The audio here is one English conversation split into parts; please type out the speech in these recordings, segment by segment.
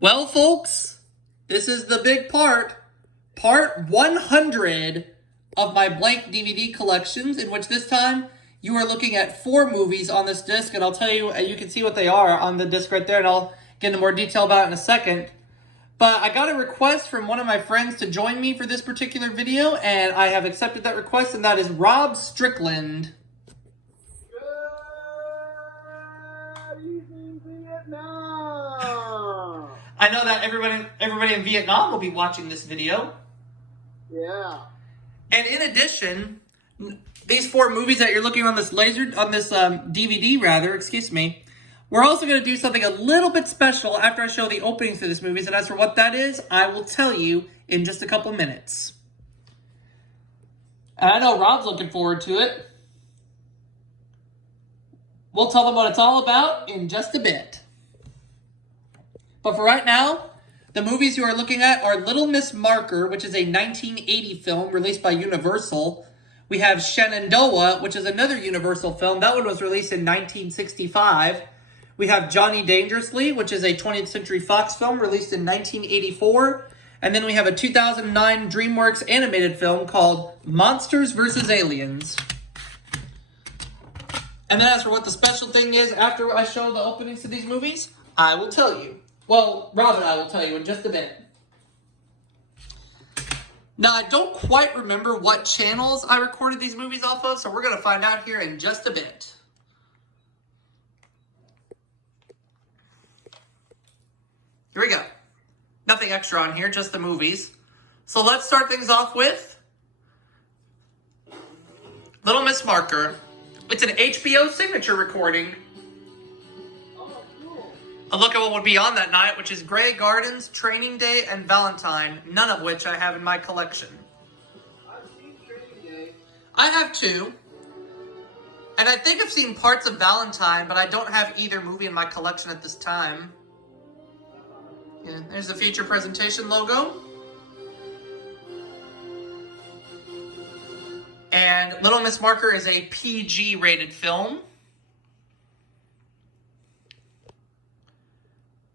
Well, folks, this is the big part 100 of my blank DVD collections, in which this time you are looking at 4 movies on this disc, and I'll tell you, you can see what they are on the disc right there, and I'll get into more detail about it in a second. But I got a request from one of my friends to join me for this particular video, and I have accepted that request, and that is Rob Strickland. Good evening, Vietnam! I know that everybody in Vietnam will be watching this video. Yeah. And in addition, these 4 movies that you're looking on this DVD rather, excuse me, we're also going to do something a little bit special after I show the openings to these movies. And as for what that is, I will tell you in just a couple minutes. And I know Rob's looking forward to it. We'll tell them what it's all about in just a bit. But for right now, the movies you are looking at are Little Miss Marker, which is a 1980 film released by Universal. We have Shenandoah, which is another Universal film. That one was released in 1965. We have Johnny Dangerously, which is a 20th Century Fox film released in 1984. And then we have a 2009 DreamWorks animated film called Monsters vs. Aliens. And then as for what the special thing is after I show the openings to these movies, I will tell you. Well, Rob and I will tell you in just a minute. Now, I don't quite remember what channels I recorded these movies off of, so we're going to find out here in just a bit. Here we go. Nothing extra on here, just the movies. So let's start things off with Little Miss Marker. It's an HBO signature recording. A look at what would be on that night, which is Grey Gardens, Training Day, and Valentine, none of which I have in my collection. I've seen Training Day. I have 2. And I think I've seen parts of Valentine, but I don't have either movie in my collection at this time. Yeah, there's the feature presentation logo. And Little Miss Marker is a PG rated film.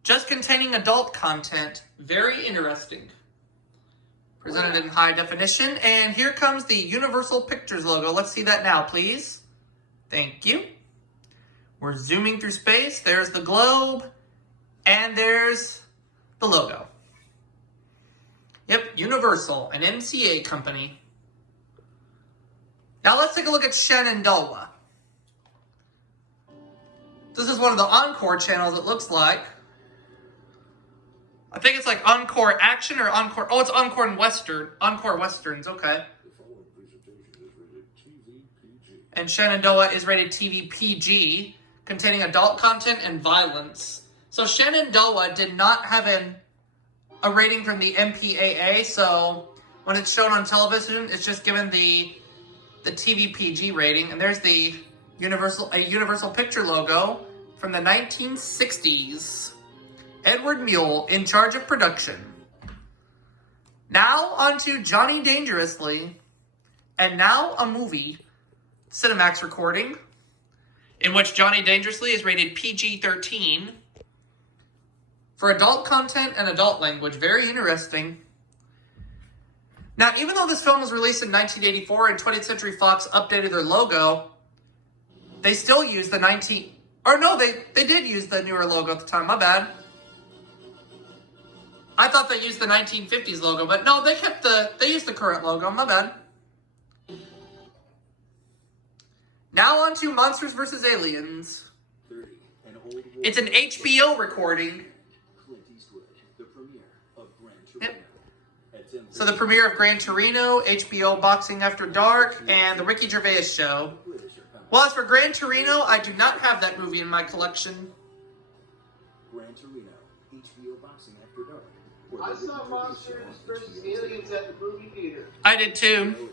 Just containing adult content. Very interesting. Presented in high definition. And here comes the Universal Pictures logo. Let's see that now, please. Thank you. We're zooming through space. There's the globe. And there's the logo. Yep, Universal, an MCA company. Now let's take a look at Shenandoah. This is one of the Encore channels, it looks like. I think it's like Encore Action or Encore... Oh, it's Encore and Western. Encore Westerns, okay. And Shenandoah is rated TV PG, containing adult content and violence. So Shenandoah did not have a rating from the MPAA, so when it's shown on television, it's just given the TV PG rating. And there's the Universal Picture logo from the 1960s. Edward Mule in charge of production. Now on to Johnny Dangerously. And now a movie, Cinemax recording, in which Johnny Dangerously is rated PG-13 for adult content and adult language. Very interesting. Now, even though this film was released in 1984 and 20th Century Fox updated their logo, they still used the they did use the newer logo at the time. My bad. I thought they used the 1950s logo, but no, they used the current logo. My bad. Now on to Monsters vs. Aliens. It's an HBO recording. Yep. So the premiere of Gran Torino, HBO Boxing After Dark, and The Ricky Gervais Show. Well, as for Gran Torino, I do not have that movie in my collection. Gran Torino, HBO Boxing After Dark. I saw Monsters vs. Aliens at the movie theater. I did too.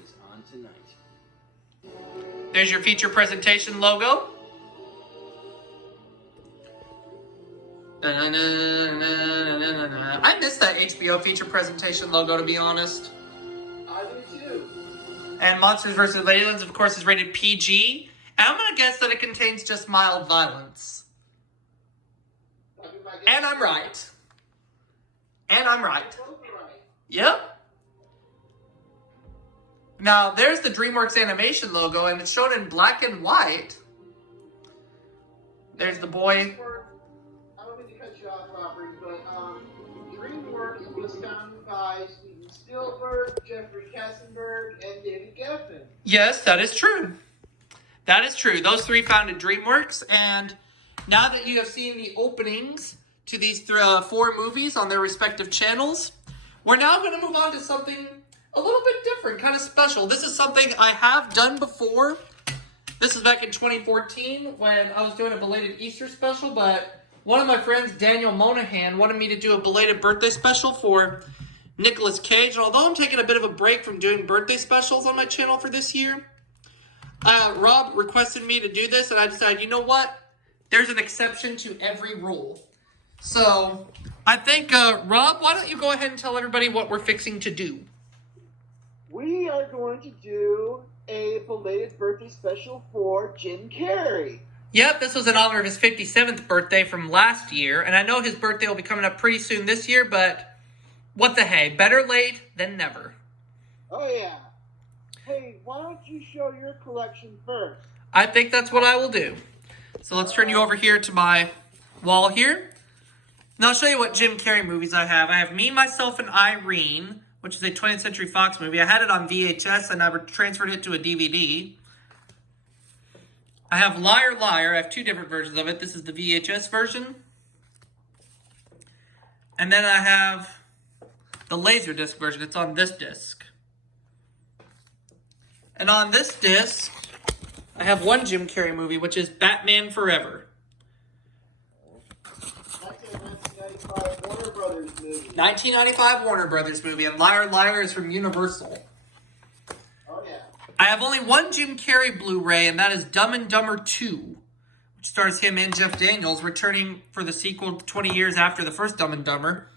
There's your feature presentation logo. I missed that HBO feature presentation logo, to be honest. I do too. And Monsters vs. Aliens, of course, is rated PG. And I'm going to guess that it contains just mild violence. And I'm right. And I'm right. Both right. Yep. Now, there's the DreamWorks Animation logo, and it's shown in black and white. There's the boy. I don't mean to cut you off, Robert, but DreamWorks was founded by Steven Spielberg, Jeffrey Katzenberg, and David Geffen. Yes, that is true. That is true. Those three founded DreamWorks, and now that you have seen the openings to these four movies on their respective channels, we're now going to move on to something a little bit different, kind of special. This is something I have done before. This is back in 2014 when I was doing a belated Easter special, but one of my friends, Daniel Monahan, wanted me to do a belated birthday special for Nicolas Cage. And although I'm taking a bit of a break from doing birthday specials on my channel for this year, Rob requested me to do this, and I decided, you know what? There's an exception to every rule. So, I think, Rob, why don't you go ahead and tell everybody what we're fixing to do? We are going to do a belated birthday special for Jim Carrey. Yep, this was in honor of his 57th birthday from last year, and I know his birthday will be coming up pretty soon this year, but what the hey, better late than never. Oh, yeah. Hey, why don't you show your collection first? I think that's what I will do. So let's turn you over here to my wall here. And I'll show you what Jim Carrey movies I have. I have Me, Myself, and Irene, which is a 20th Century Fox movie. I had it on VHS and I transferred it to a DVD. I have Liar, Liar. I have two different versions of it. This is the VHS version. And then I have the Laserdisc version. It's on this disc. And on this disc, I have one Jim Carrey movie, which is Batman Forever. That's a 1995 Warner Brothers movie. 1995 Warner Brothers movie, and Liar Liar is from Universal. Oh, yeah. I have only one Jim Carrey Blu-ray, and that is Dumb and Dumber 2, which stars him and Jeff Daniels, returning for the sequel 20 years after the first Dumb and Dumber,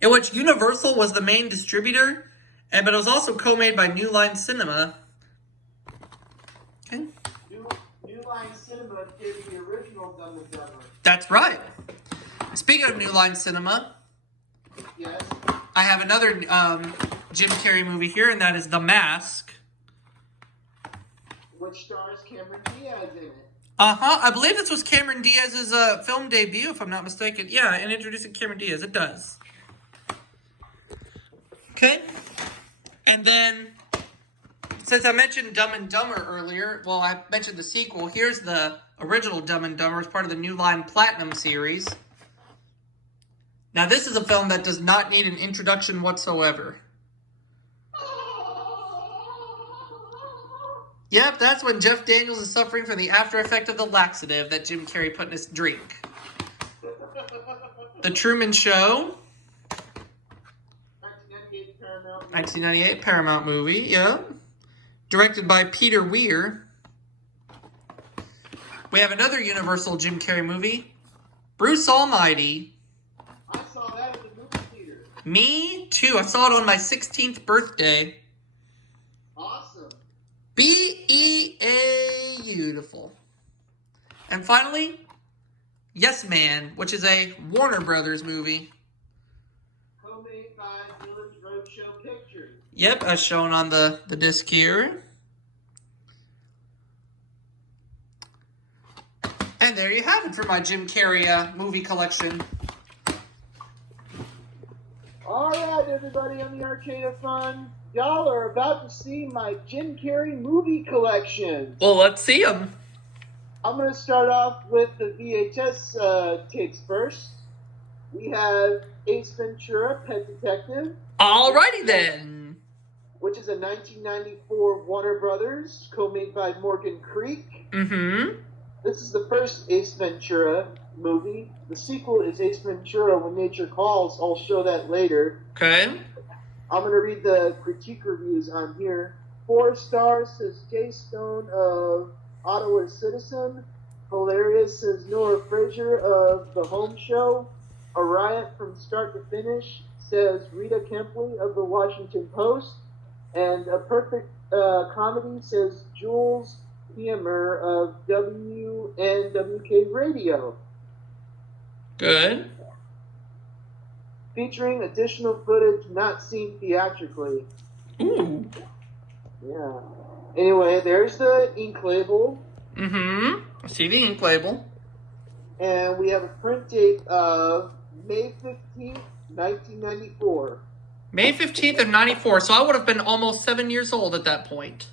in which Universal was the main distributor, but it was also co-made by New Line Cinema. Okay. New Line Cinema did the original Dumb and Dumber. That's right. Speaking of New Line Cinema, Yes. I have another Jim Carrey movie here, and that is The Mask. Which stars Cameron Diaz in it. Uh-huh. I believe this was Cameron Diaz's film debut, if I'm not mistaken. Yeah, and introducing Cameron Diaz. It does. Okay. And then, since I mentioned Dumb and Dumber earlier, well, I mentioned the sequel. Here's the original Dumb and Dumber as part of the New Line Platinum series. Now, this is a film that does not need an introduction whatsoever. Yep, that's when Jeff Daniels is suffering from the after effect of the laxative that Jim Carrey put in his drink. The Truman Show. 1998 Paramount. 1998 Paramount movie, yeah. Directed by Peter Weir. We have another Universal Jim Carrey movie. Bruce Almighty. I saw that at the movie theater. Me too. I saw it on my 16th birthday. Awesome. B-E-A beautiful. And finally, Yes Man, which is a Warner Brothers movie. Co-made by Village Roadshow Pictures. Yep, as shown on the disc here. And there you have it for my Jim Carrey movie collection. All right, everybody on the Arcade of Fun. Y'all are about to see my Jim Carrey movie collection. Well, let's see them. I'm going to start off with the VHS tapes first. We have Ace Ventura, Pet Detective. Alrighty then. Which is a 1994 Warner Brothers, co-made by Morgan Creek. Mm-hmm. This is the first Ace Ventura movie. The sequel is Ace Ventura When Nature Calls. I'll show that later. Okay. I'm going to read the critique reviews on here. 4 stars, says Jay Stone of Ottawa Citizen. Hilarious, says Noah Fraser of The Home Show. A riot from start to finish, says Rita Kempley of The Washington Post. And a perfect comedy, says Jules Piemer of WNWK Radio. Good. featuring additional footage not seen theatrically. Ooh. Yeah. Anyway, there's the ink label. Mm-hmm. I see the ink label. And we have a print date of May 15th, 1994. May 15th of 94. So I would have been almost 7 years old at that point.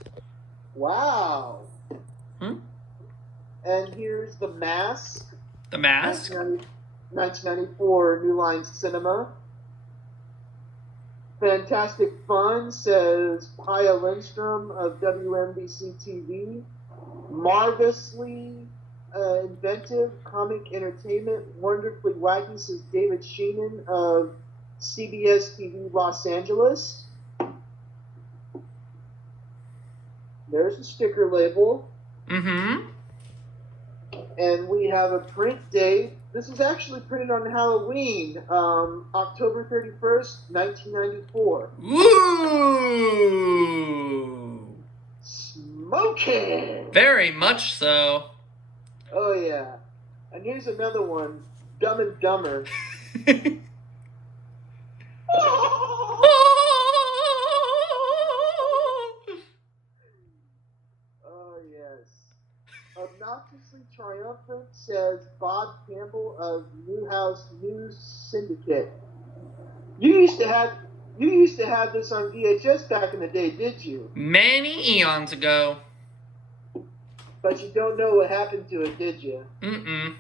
Wow. Hmm? And here's The Mask. The Mask. 1994, New Line Cinema. Fantastic Fun, says Pia Lindstrom of WNBC TV. Marvelously inventive comic entertainment, wonderfully wacky, says David Sheenan of CBS TV Los Angeles. There's a sticker label. Mm-hmm. And we have a print date. This is actually printed on Halloween, October 31st, 1994. Ooh. Smoking! Very much so. Oh, yeah. And here's another one, Dumb and Dumber. Oh, yes. Obnoxiously Triumphant, says Bob Campbell of Newhouse News Syndicate. You used to have this on VHS back in the day, did you? Many eons ago. But you don't know what happened to it, did you? Mm-mm.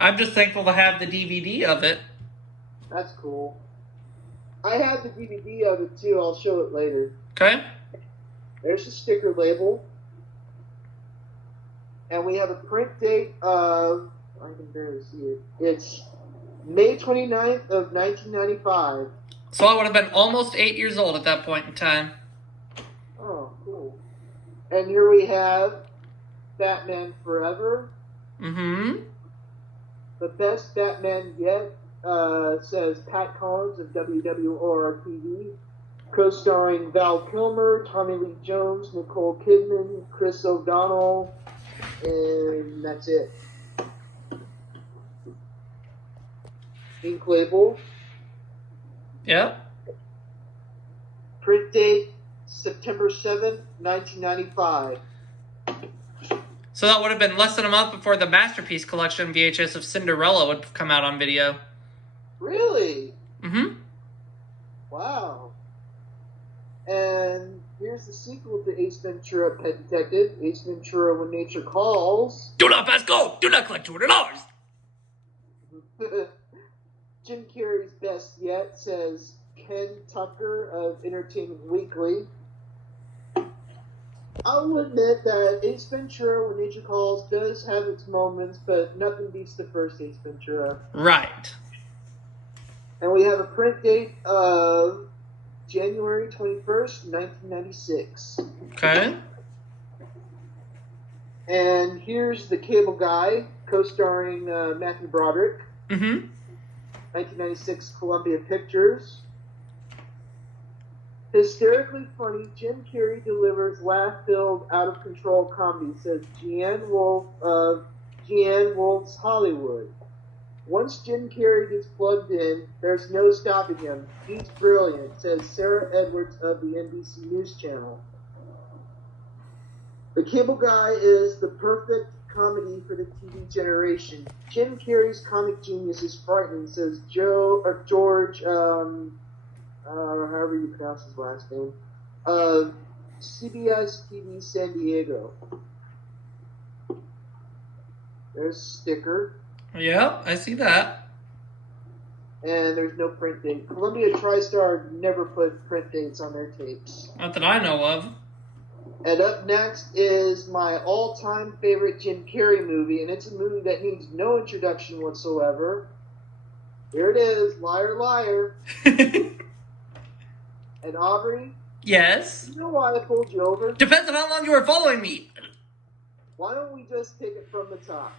I'm just thankful to have the DVD of it. That's cool. I have the DVD of it too. I'll show it later. Okay. There's the sticker label. And we have a print date of, I can barely see it. It's May 29th of 1995. So I would have been almost 8 years old at that point in time. Oh, cool. And here we have Batman Forever. Mm-hmm. The best Batman yet, says Pat Collins of WWOR-TV. Co-starring Val Kilmer, Tommy Lee Jones, Nicole Kidman, Chris O'Donnell, and that's it. Ink label. Yep. Print date September 7th, 1995. So that would have been less than a month before the Masterpiece Collection VHS of Cinderella would come out on video. Really? Mm-hmm. Wow. And here's the sequel to Ace Ventura: Pet Detective, Ace Ventura: When Nature Calls. Do not pass go! Do not collect $200! Jim Carrey's best yet, says Ken Tucker of Entertainment Weekly. I'll admit that Ace Ventura: When Nature Calls does have its moments, but nothing beats the first Ace Ventura. Right. And we have a print date of January 21st, 1996. Okay. And here's The Cable Guy, co-starring Matthew Broderick. Mm-hmm. 1996 Columbia Pictures. Hysterically funny, Jim Carrey delivers laugh-filled, out-of-control comedy, says Jeanne Wolf of Jeanne Wolf's Hollywood. Once Jim Carrey gets plugged in, there's no stopping him. He's brilliant, says Sarah Edwards of the NBC News Channel. The Cable Guy is the perfect comedy for the TV generation. Jim Carrey's comic genius is frightening, says George, however you pronounce his last name, of CBS TV San Diego. There's a sticker. Yeah, I see that. And there's no print date. Columbia TriStar never put print dates on their tapes. Not that I know of. And up next is my all-time favorite Jim Carrey movie, and it's a movie that needs no introduction whatsoever. Here it is, Liar, Liar. And Aubrey? Yes? You know why I pulled you over? Depends on how long you were following me. Why don't we just take it from the top?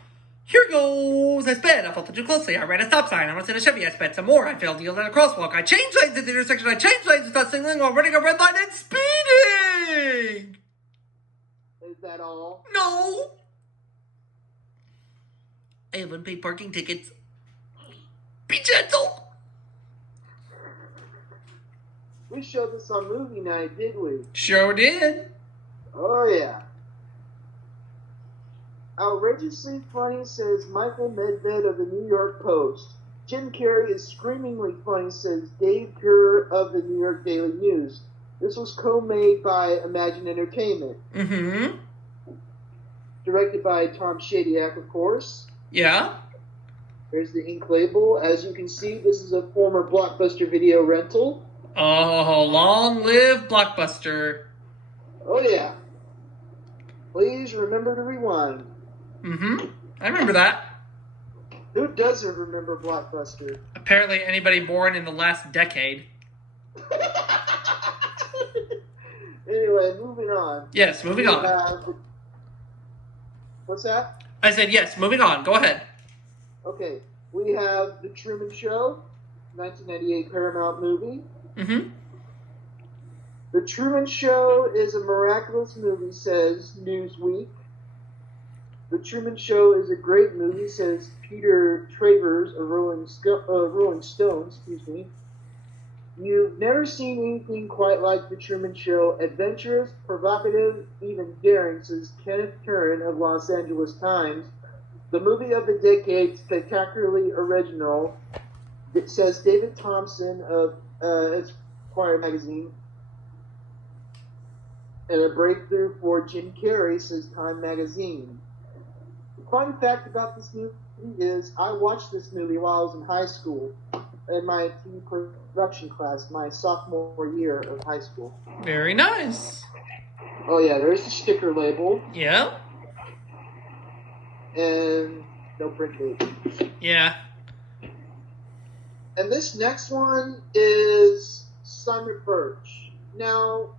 Here goes. I sped. I followed too closely. I ran a stop sign. I almost hit a Chevy. I sped some more. I failed to yield at a crosswalk. I changed lanes at the intersection. I changed lanes without signaling while running a red light and speeding. Is that all? No. I have unpaid parking tickets. Be gentle. We showed this on movie night, did we? Sure did. Oh, yeah. Outrageously funny, says Michael Medved of the New York Post. Jim Carrey is screamingly funny, says Dave Kerr of the New York Daily News. This was co-made by Imagine Entertainment. Mm-hmm. Directed by Tom Shadyac, of course. Yeah. There's the ink label. As you can see, this is a former Blockbuster video rental. Oh, long live Blockbuster. Oh, yeah. Please remember to rewind. Mm-hmm. I remember that. Who doesn't remember Blockbuster? Apparently anybody born in the last decade. Anyway, moving on. Yes, moving on. What's that? I said yes, moving on. Go ahead. Okay, we have The Truman Show, 1998 Paramount movie. Mm-hmm. The Truman Show is a miraculous movie, says Newsweek. The Truman Show is a great movie, says Peter Travers of Rolling Stone. You've never seen anything quite like The Truman Show. Adventurous, provocative, even daring, says Kenneth Curran of Los Angeles Times. The movie of the decade, spectacularly original. It says David Thompson of Esquire magazine. And a breakthrough for Jim Carrey, says Time magazine. The fun fact about this movie is I watched this movie while I was in high school in my TV production class, my sophomore year of high school. Very nice. Oh yeah, there's the sticker label. Yeah. And no print date. Yeah. And this next one is Simon Birch. Now,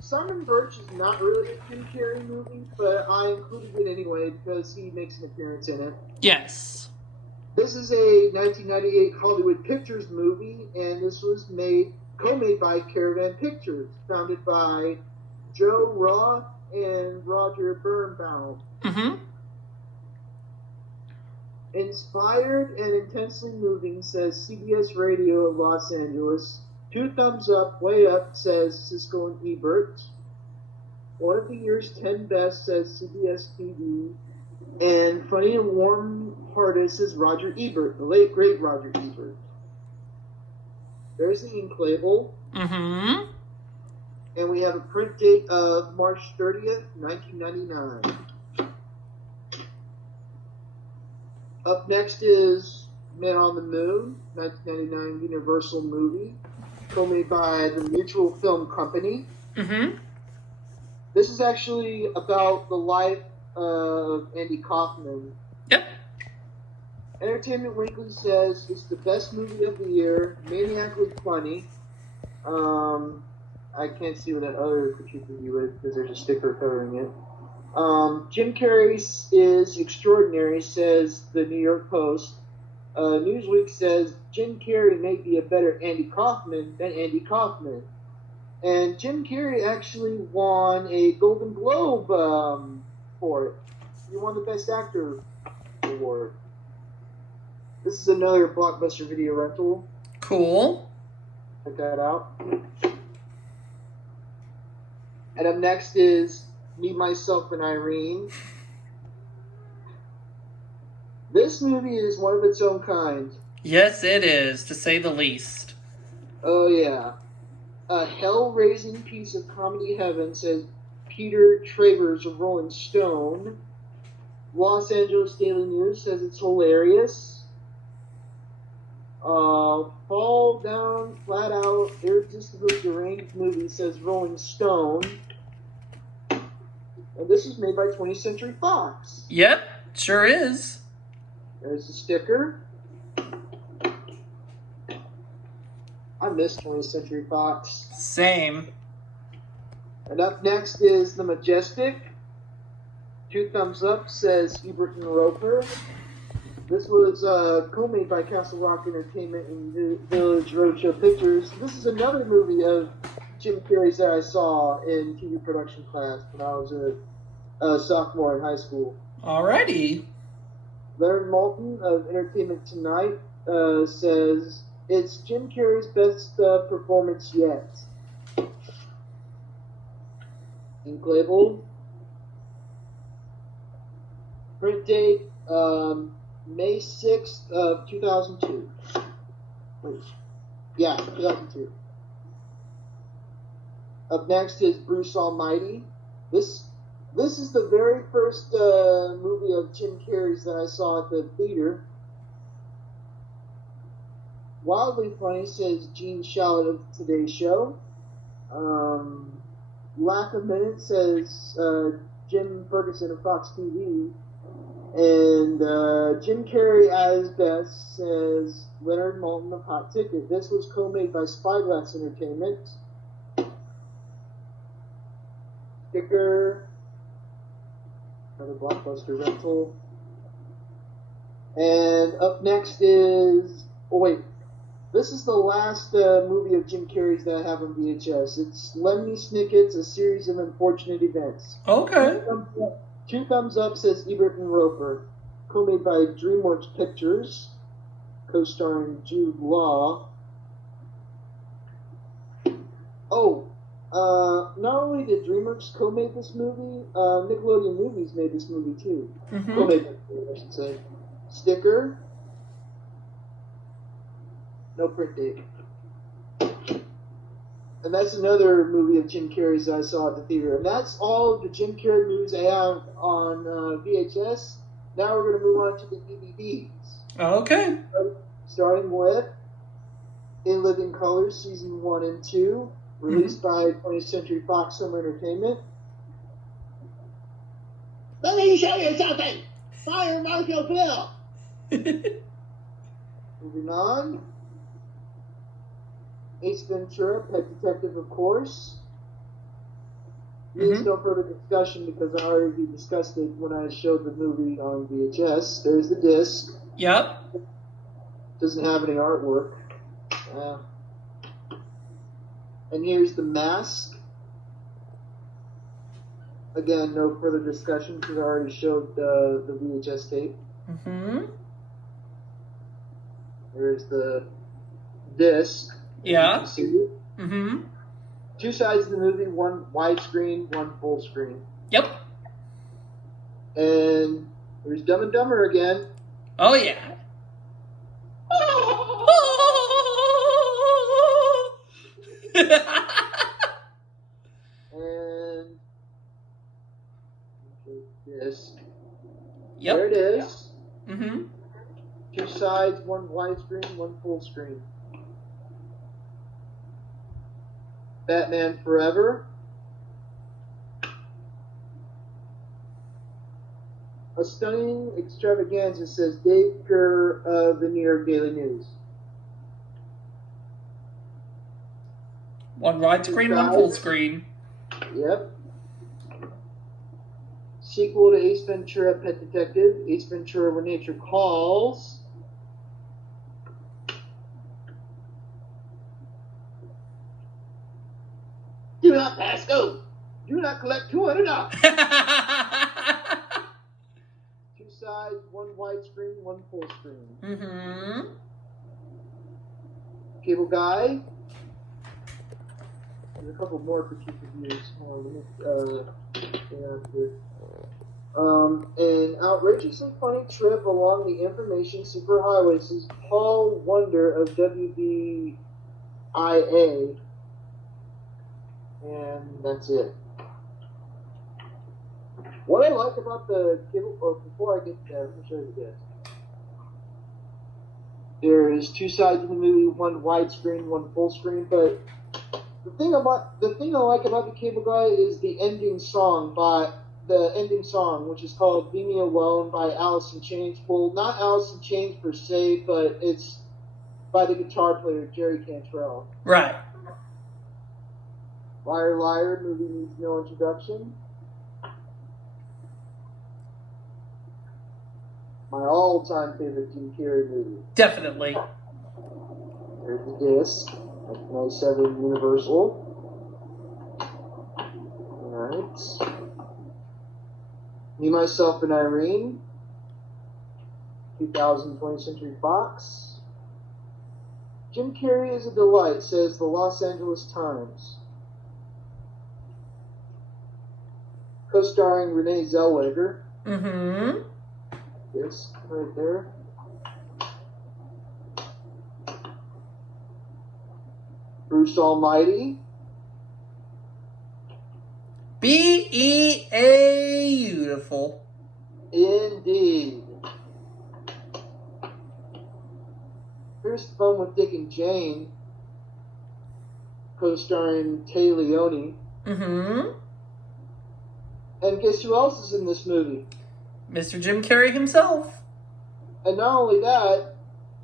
Simon Birch is not really a Jim Carrey movie, but I included it anyway because he makes an appearance in it. Yes. This is a 1998 Hollywood Pictures movie, and this was co-made by Caravan Pictures, founded by Joe Roth and Roger Birnbaum. Mm-hmm. Inspired and intensely moving, says CBS Radio of Los Angeles. 2 thumbs up, way up, says Siskel and Ebert. One of the year's 10 best, says CBS TV. And funny and warm-hearted, says Roger Ebert, the late, great Roger Ebert. There's the ink label. Mm-hmm. And we have a print date of March 30th, 1999. Up next is Men on the Moon, 1999 Universal movie, co-made by the Mutual Film Company. Mm-hmm. This is actually about the life of Andy Kaufman. Yep. Entertainment Weekly says it's the best movie of the year, maniacally funny. I can't see what that other critique review is because there's a sticker covering it. Jim Carrey is extraordinary, says the New York Post. Newsweek says Jim Carrey may be a better Andy Kaufman than Andy Kaufman. And Jim Carrey actually won a Golden Globe for it. He won the Best Actor award. This is another Blockbuster video rental. Cool. Check that out. And up next is Me, Myself, and Irene. This movie is one of its own kind. Yes, it is, to say the least. Oh, yeah. A hell-raising piece of comedy heaven, says Peter Travers of Rolling Stone. Los Angeles Daily News says it's hilarious. Fall down, flat out, irresistibly deranged movie, says Rolling Stone. And this is made by 20th Century Fox. Yep, sure is. There's the sticker. I miss 20th Century Fox. Same. And up next is The Majestic. 2 thumbs up, says Ebert and Roper. This was co-made by Castle Rock Entertainment and Village Roadshow Pictures. This is another movie of Jim Carrey's that I saw in TV production class when I was a sophomore in high school. Alrighty. Larry Moulton of Entertainment Tonight says It's Jim Carrey's best performance yet. Ink label. Print date, May 6th of 2002. Wait. Yeah, 2002. Up next is Bruce Almighty. This is the very first movie of Jim Carrey's that I saw at the theater. Wildly funny, says Gene Shalit of Today's Show. Lack of Minute says Jim Ferguson of Fox TV. And Jim Carrey as best says Leonard Maltin of Hot Ticket. This was co-made by Spyglass Entertainment. Sticker. Another Blockbuster rental. And up next is... Oh, wait. This is the last movie of Jim Carrey's that I have on VHS. It's Lemony Snicket's A Series of Unfortunate Events. Okay. 2 thumbs up, says Ebert and Roper. Co-made by DreamWorks Pictures. Co-starring Jude Law. Oh, not only did DreamWorks co-made this movie, Nickelodeon Movies made this movie too. Mm-hmm. Co-made this movie, I should say. Sticker. No print date. And that's another movie of Jim Carrey's that I saw at the theater. And that's all of the Jim Carrey movies I have on VHS. Now we're going to move on to the DVDs. Okay. Starting with In Living Color, Season 1 and 2, released by 20th Century Fox Summer Entertainment. Let me show you something! Fire Marco Bill! Moving on. Ace Ventura, Pet Detective, of course. Needs no further discussion because I already discussed it when I showed the movie on VHS. There's the disc. Yep. Doesn't have any artwork. And here's the mask. Again, no further discussion because I already showed the VHS tape. Mm-hmm. There's the disc. Yeah. You can see it. Mm-hmm. 2 sides of the movie, 1 widescreen, 1 full screen. Yep. And there's Dumb and Dumber again. Oh, yeah. And this. Yep. There it is. Mm-hmm. 2 sides, 1 widescreen, 1 full screen. Batman Forever. A stunning extravaganza, says Dave Kerr of the New York Daily News. 1 widescreen, 1 full screen. Yep. Sequel to Ace Ventura, Pet Detective. Ace Ventura, When Nature Calls. Do not pass go. Do not collect $200. 2 sides, 1 widescreen, 1 full screen. Mm-hmm. Cable Guy. There's a couple more critique reviews. An outrageously funny trip along the information superhighway, says Paul Wonder of WBIA. And that's it. What I like about the cable, before I get there, let me show you this. There's 2 sides of the movie, 1 widescreen, 1 full screen, but the thing I like about the Cable Guy is the ending song, which is called "Leave Me Alone" by Alice in Chains. Well, not Alice in Chains per se, but it's by the guitar player Jerry Cantrell. Right. Liar Liar movie needs no introduction. My all-time favorite Jim Carrey movie. Definitely. There's the disc. 1997 Universal. Alright. Me, Myself, and Irene. 2000 20th Century Fox. Jim Carrey is a delight, says the Los Angeles Times. Co-starring Renee Zellweger. Mm-hmm. Yes, right there. Bruce Almighty. Beautiful. Indeed. Here's Fun with Dick and Jane, co-starring Tay Leone. Mm-hmm. And guess who else is in this movie? Mr. Jim Carrey himself. And not only that,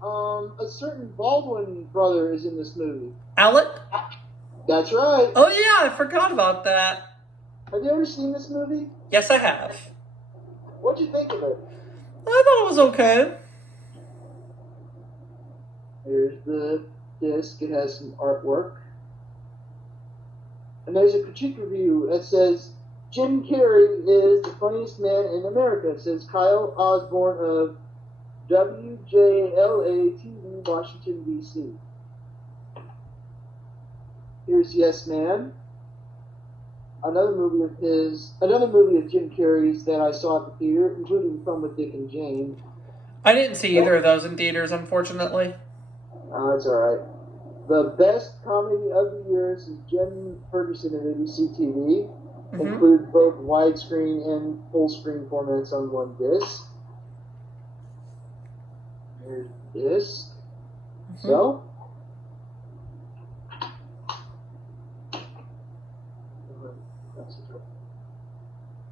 a certain Baldwin brother is in this movie. Alec? That's right. Oh yeah, I forgot about that. Have you ever seen this movie? Yes, I have. What'd you think of it? I thought it was okay. Here's the disc. It has some artwork. And there's a critique review that says, Jim Carrey is the funniest man in America, says Kyle Osborne of WJLA-TV, Washington, D.C. Here's Yes Man, another movie of Jim Carrey's that I saw at the theater, including Fun with Dick and Jane. I didn't see either of those in theaters, unfortunately. That's all right. The best comedy of the year is Jim Ferguson of ABC TV. Mm-hmm. Include both widescreen and full screen formats on one disc. Here's the disc. Mm-hmm. So,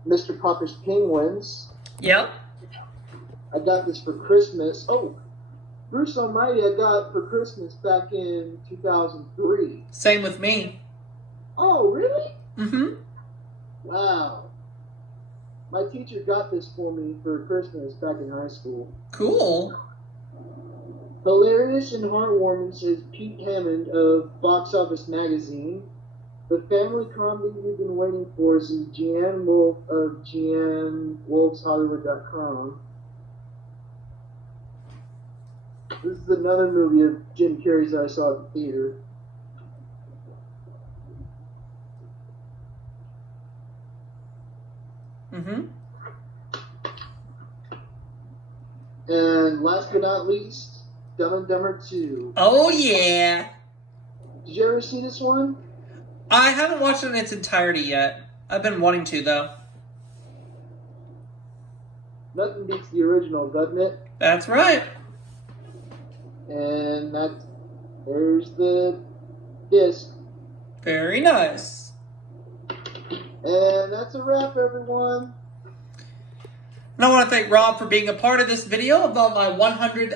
Mr. Popper's Penguins. Yep. I got this for Christmas. Oh, Bruce Almighty I got for Christmas back in 2003. Same with me. Oh, really? Mm-hmm. Wow. My teacher got this for me for Christmas back in high school. Cool. Hilarious and heartwarming, says Pete Hammond of Box Office Magazine. The family comedy we've been waiting for, says Jeanne Wolf of JeanneWolfsHollywood.com. This is another movie of Jim Carrey's that I saw at the theater. Mm-hmm. And last but not least, Dumb and Dumber 2. Oh, yeah. Did you ever see this one? I haven't watched it in its entirety yet. I've been wanting to, though. Nothing beats the original, doesn't it? That's right. And there's the disc. Very nice. And that's a wrap, everyone. And I want to thank Rob for being a part of this video about my 100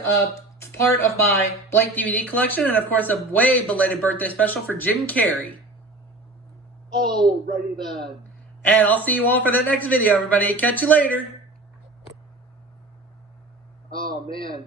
part of my blank DVD collection, and of course a way-belated birthday special for Jim Carrey. Oh, righty then. And I'll see you all for the next video, everybody. Catch you later. Oh, man.